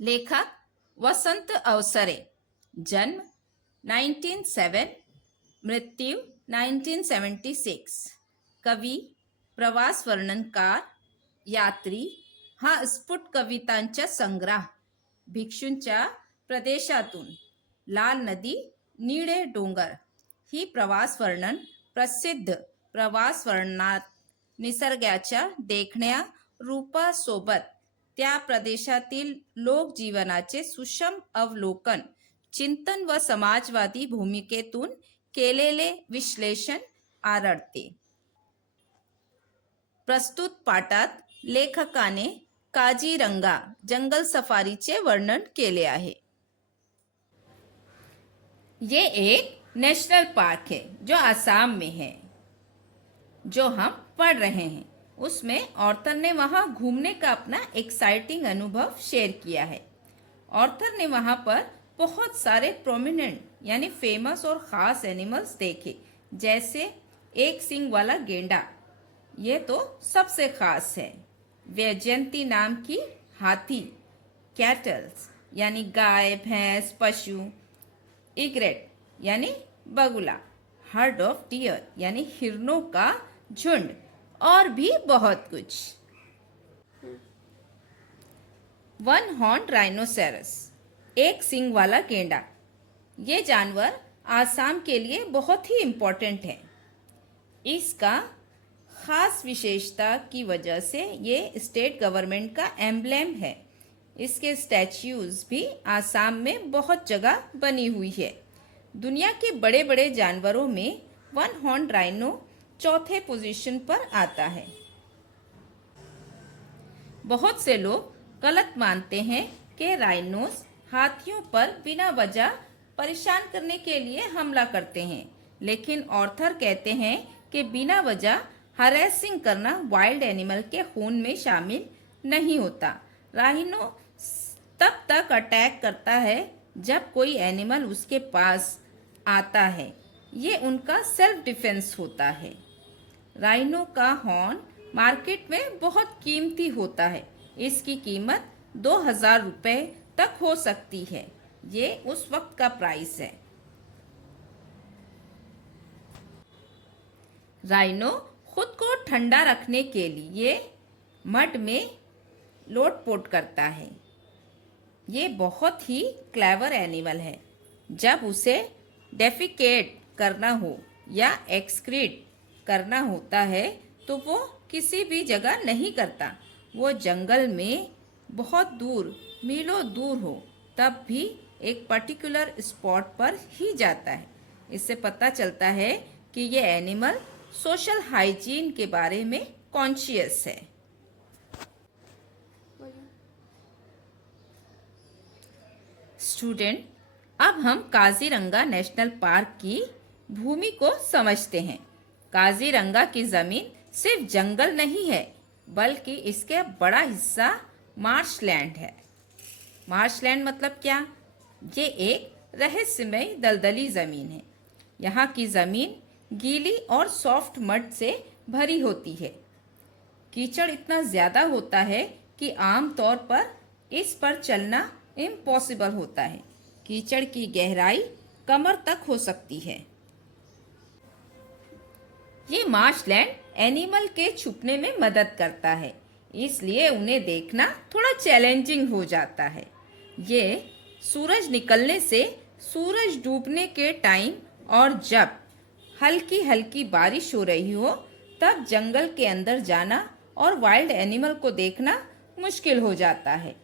लेखक वसंत अवसरे, जन्म 1907, मृत्यु 1976। कवी, प्रवास वर्णनकार, यात्री हा स्फुट कवितांचा संग्रह। भिक्षूंच्या प्रदेशातून, लाल नदी, निळे डोंगर ही प्रवास वर्णन प्रसिद्ध प्रवास वर्णनात निसर्गाच्या देखण्या रूपासोबत त्या प्रदेशातील लोकजीवनाचे सूक्ष्म अवलोकन, चिंतन व समाजवादी भूमिकेतून केलेले विश्लेषण आढळते। प्रस्तुत पाठात लेखकाने काझीरंगा जंगल सफारीचे वर्णन केले आहे। ये एक नेशनल पार्क है जो आसाम में है, जो हम पढ़ रहे हैं। उसमें ऑर्थर ने वहाँ घूमने का अपना एक्साइटिंग अनुभव शेयर किया है। ऑर्थर ने वहाँ पर बहुत सारे प्रोमिनेंट यानी फेमस और ख़ास एनिमल्स देखे, जैसे एक सींग वाला गेंडा, ये तो सबसे ख़ास है। वैजयंती नाम की हाथी, कैटल्स यानी गाय भैंस पशु, इग्रेट यानी बगुला, हर्ड ऑफ डियर यानी हिरणों का झुंड, और भी बहुत कुछ। वन हॉर्न राइनोसेरस, एक सींग वाला गेंडा, ये जानवर आसाम के लिए बहुत ही इम्पोर्टेंट है। इसका खास विशेषता की वजह से ये स्टेट गवर्नमेंट का एम्ब्लेम है। इसके स्टैच्यूज भी आसाम में बहुत जगह बनी हुई है। दुनिया के बड़े बड़े जानवरों में वन हॉर्न राइनो चौथे पोजीशन पर आता है। बहुत से लोग गलत मानते हैं कि राइनोस हाथियों पर बिना वजह परेशान करने के लिए हमला करते हैं, लेकिन ऑर्थर कहते हैं कि बिना वजह हरेसिंग करना वाइल्ड एनिमल के खून में शामिल नहीं होता। राइनो तब तक अटैक करता है जब कोई एनिमल उसके पास आता है, ये उनका सेल्फ डिफेंस होता है। राइनो का हॉर्न मार्केट में बहुत कीमती होता है। इसकी कीमत 2000 रुपये तक हो सकती है। ये उस वक्त का प्राइस है। राइनो खुद को ठंडा रखने के लिए मड में लोटपोट करता है। ये बहुत ही क्लेवर एनिमल है। जब उसे डेफिकेट करना हो या एक्सक्रीट करना होता है तो वो किसी भी जगह नहीं करता। वो जंगल में बहुत दूर, मीलों दूर हो तब भी एक पर्टिकुलर स्पॉट पर ही जाता है। इससे पता चलता है कि ये एनिमल सोशल हाइजीन के बारे में कॉन्शियस है। स्टूडेंट, अब हम काजीरंगा नेशनल पार्क की भूमि को समझते हैं। काजीरंगा की ज़मीन सिर्फ जंगल नहीं है, बल्कि इसका बड़ा हिस्सा मार्शलैंड है। मार्शलैंड मतलब क्या? ये एक रहस्यमय दलदली ज़मीन है। यहाँ की ज़मीन गीली और सॉफ्ट मड से भरी होती है। कीचड़ इतना ज़्यादा होता है कि आम तौर पर इस पर चलना इम्पॉसिबल होता है। कीचड़ की गहराई कमर तक हो सकती है। ये मार्शलैंड एनिमल के छुपने में मदद करता है, इसलिए उन्हें देखना थोड़ा चैलेंजिंग हो जाता है। ये सूरज निकलने से सूरज डूबने के टाइम और जब हल्की हल्की बारिश हो रही हो तब जंगल के अंदर जाना और वाइल्ड एनिमल को देखना मुश्किल हो जाता है।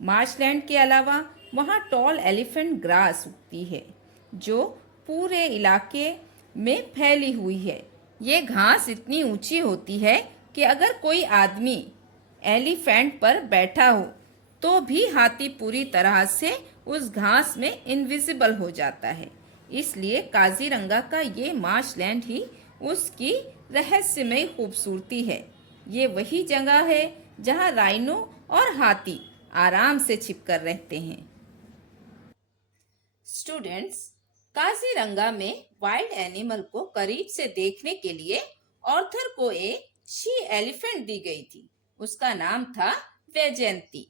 मार्शलैंड के अलावा वहाँ टॉल एलिफेंट ग्रास उगती है, जो पूरे इलाके में फैली हुई है। ये घास इतनी ऊंची होती है कि अगर कोई आदमी एलिफेंट पर बैठा हो तो भी हाथी पूरी तरह से उस घास में इनविजिबल हो जाता है। इसलिए काजीरंगा का ये मार्शलैंड ही उसकी रहस्यमय खूबसूरती है। ये वही जगह है जहाँ राइनो और हाथी आराम से छिपकर रहते हैं। स्टूडेंट्स, काजीरंगा में वाइल्ड एनिमल को करीब से देखने के लिए ऑर्थर को एक शी एलिफेंट दी गई थी। उसका नाम था वैजयंती।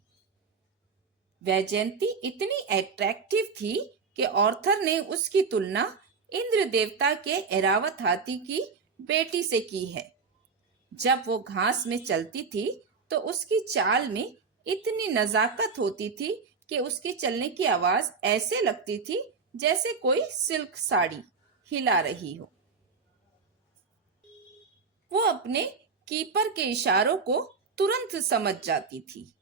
वैजयंती इतनी अट्रैक्टिव थी कि ऑर्थर ने उसकी तुलना इंद्र देवता के ऐरावत हाथी की बेटी से की है। जब वो घास में चलती थी तो उसकी चाल में इतनी नजाकत होती थी कि उसके चलने की आवाज ऐसे लगती थी जैसे कोई सिल्क साड़ी हिला रही हो। वो अपने कीपर के इशारों को तुरंत समझ जाती थी।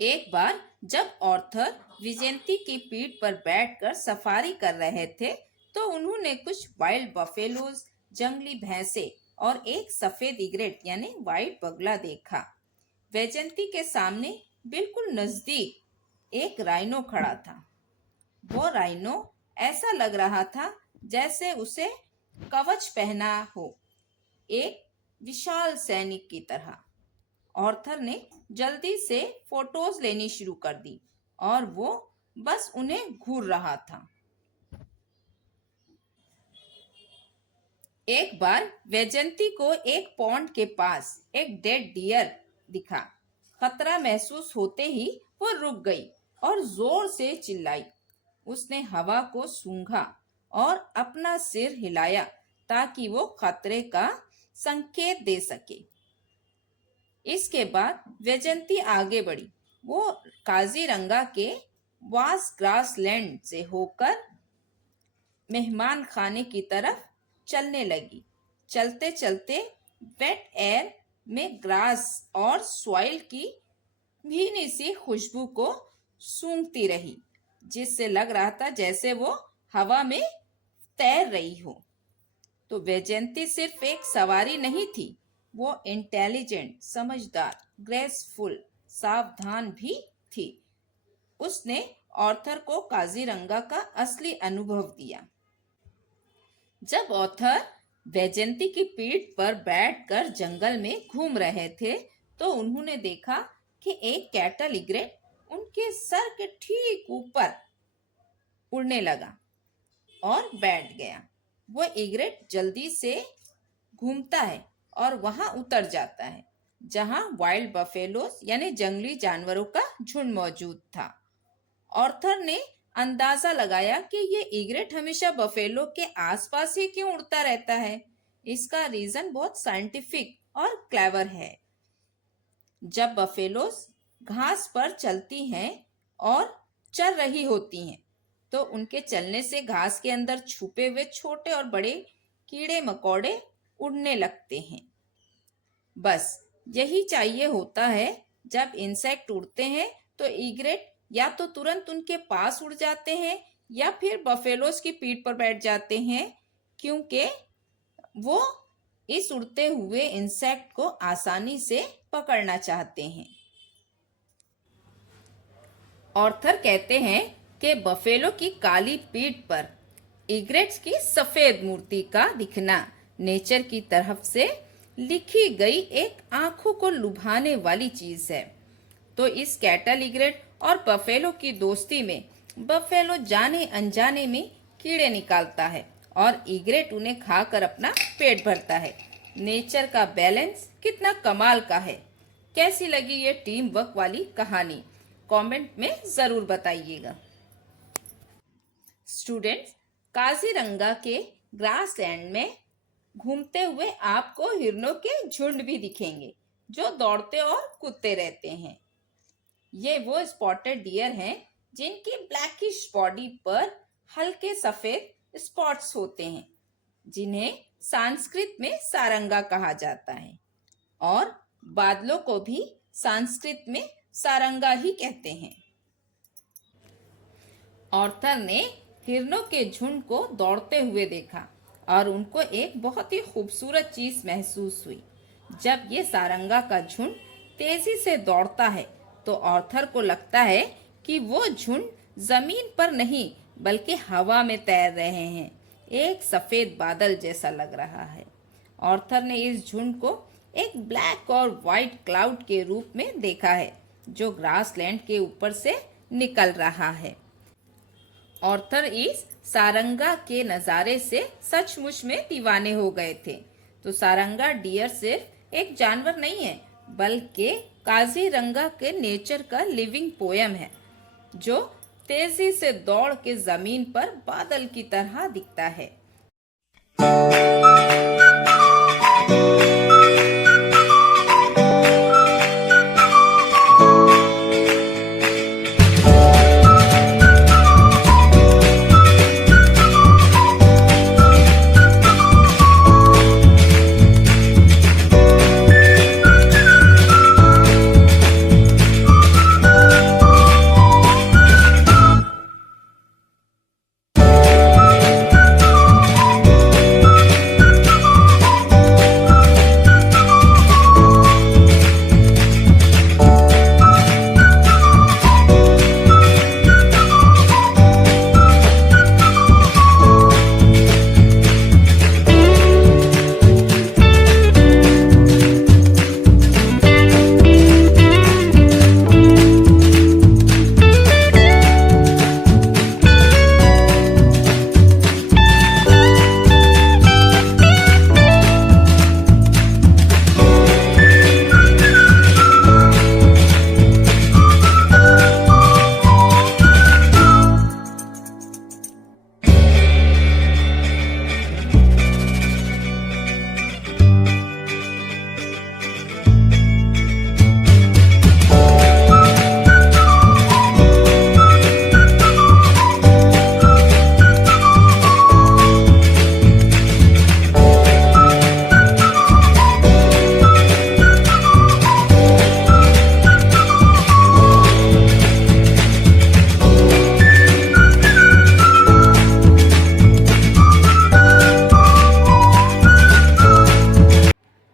एक बार जब ऑर्थर विजेंती की पीठ पर बैठकर सफारी कर रहे थे तो उन्होंने कुछ वाइल्ड बफेलोज, जंगली भैंसे और एक सफेद इग्रेट यानी व्हाइट बगला देखा। वैजयंती के सामने बिल्कुल नजदीक एक राइनो खड़ा था। वो राइनो ऐसा लग रहा था जैसे उसे कवच पहना हो, एक विशाल सैनिक की तरह। ऑर्थर ने जल्दी से फोटोज लेनी शुरू कर दी और वो बस उन्हें घूर रहा था। एक बार वैजयंती को एक पॉन्ड के पास एक डेड डियर दिखा। खतरा महसूस होते ही वो रुक गई और जोर से चिल्लाई। उसने हवा को सूंघा और अपना सिर हिलाया ताकि वो खतरे का संकेत दे सके। इसके बाद वैजयंती आगे बढ़ी। वो काजीरंगा के वास्ट ग्रासलैंड से होकर मेहमान खाने की तरफ चलने लगी। चलते चलते वेट एयर में ग्रास और सॉइल की भीनी सी खुशबू को सूंघती रही, जिससे लग रहा था जैसे वो हवा में तैर रही हो। तो वैजयंती सिर्फ एक सवारी नहीं थी, वो इंटेलिजेंट, समझदार, ग्रेसफुल, सावधान भी थी। उसने ऑर्थर को काजीरंगा का असली अनुभव दिया। जब ऑर्थर वैजयंती की पीठ पर बैठकर जंगल में घूम रहे थे तो उन्होंने देखा कि एक कैटल इग्रेट उनके सर के ठीक ऊपर उड़ने लगा और बैठ गया। वो इग्रेट जल्दी से घूमता है और वहां उतर जाता है जहां वाइल्ड बफेलोस यानी जंगली जानवरों का झुंड मौजूद था। ऑर्थर ने अंदाजा लगाया कि ये इग्रेट हमेशा बफेलो के आसपास ही क्यों उड़ता रहता है। इसका रीजन बहुत साइंटिफिक और क्लेवर है। जब बफेलोस घास पर चलती हैं और चल रही होती हैं तो उनके चलने से घास के अंदर छुपे हुए छोटे और बड़े कीड़े मकोड़े उड़ने लगते हैं। बस यही चाहिए होता है। जब इंसेक्ट उड़ते हैं तो इग्रेट या तो तुरंत उनके पास उड़ जाते हैं या फिर बफेलोस की पीठ पर बैठ जाते हैं, क्योंकि वो इस उड़ते हुए इंसेक्ट को आसानी से पकड़ना चाहते हैं। ऑर्थर कहते हैं कि बफेलो की काली पीठ पर इग्रेट्स की सफेद मूर्ति का दिखना नेचर की तरफ से लिखी गई एक आंखों को लुभाने वाली चीज है। तो इस कैटल इग्रेट और बफेलो की दोस्ती में बफेलो जाने अनजाने में कीड़े निकालता है और इग्रेट उन्हें खाकर अपना पेट भरता है। नेचर का बैलेंस कितना कमाल का है। कैसी लगी ये टीम वर्क वाली कहानी? कमेंट में जरूर बताइएगा। स्टूडेंट्स, काजीरंगा के ग्रासलैंड में घूमते हुए आपको हिरणों के झुंड भी दिखेंगे जो दौड़ते और कूदते रहते हैं। ये वो स्पॉटेड डियर हैं जिनकी ब्लैकिश बॉडी पर हल्के सफेद स्पॉट्स होते हैं, जिन्हें संस्कृत में सारंगा कहा जाता है और बादलों को भी संस्कृत में सारंगा ही कहते हैं। ऑर्थर ने हिरणों के झुंड को दौड़ते हुए देखा और उनको एक बहुत ही खूबसूरत चीज महसूस हुई। जब ये सारंगा का झुंड तेजी से दौड़ता है तो ऑर्थर को लगता है कि वो झुंड जमीन पर नहीं बल्कि हवा में तैर रहे हैं। एक सफेद बादल जैसा लग रहा है। ऑर्थर ने इस झुंड को एक ब्लैक और व्हाइट क्लाउड के रूप में देखा है जो ग्रासलैंड के ऊपर से निकल रहा है। ऑर्थर इस सारंगा के नज़ारे से सचमुच में दीवाने हो गए थे। तो सारंगा डियर सिर्फ एक जानवर नहीं है बल्कि काजीरंगा के नेचर का लिविंग पोयम है जो तेजी से दौड़ के जमीन पर बादल की तरह दिखता है।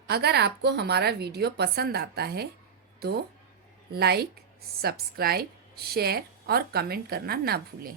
अगर आपको हमारा वीडियो पसंद आता है तो लाइक, सब्सक्राइब, शेयर और कमेंट करना ना भूलें।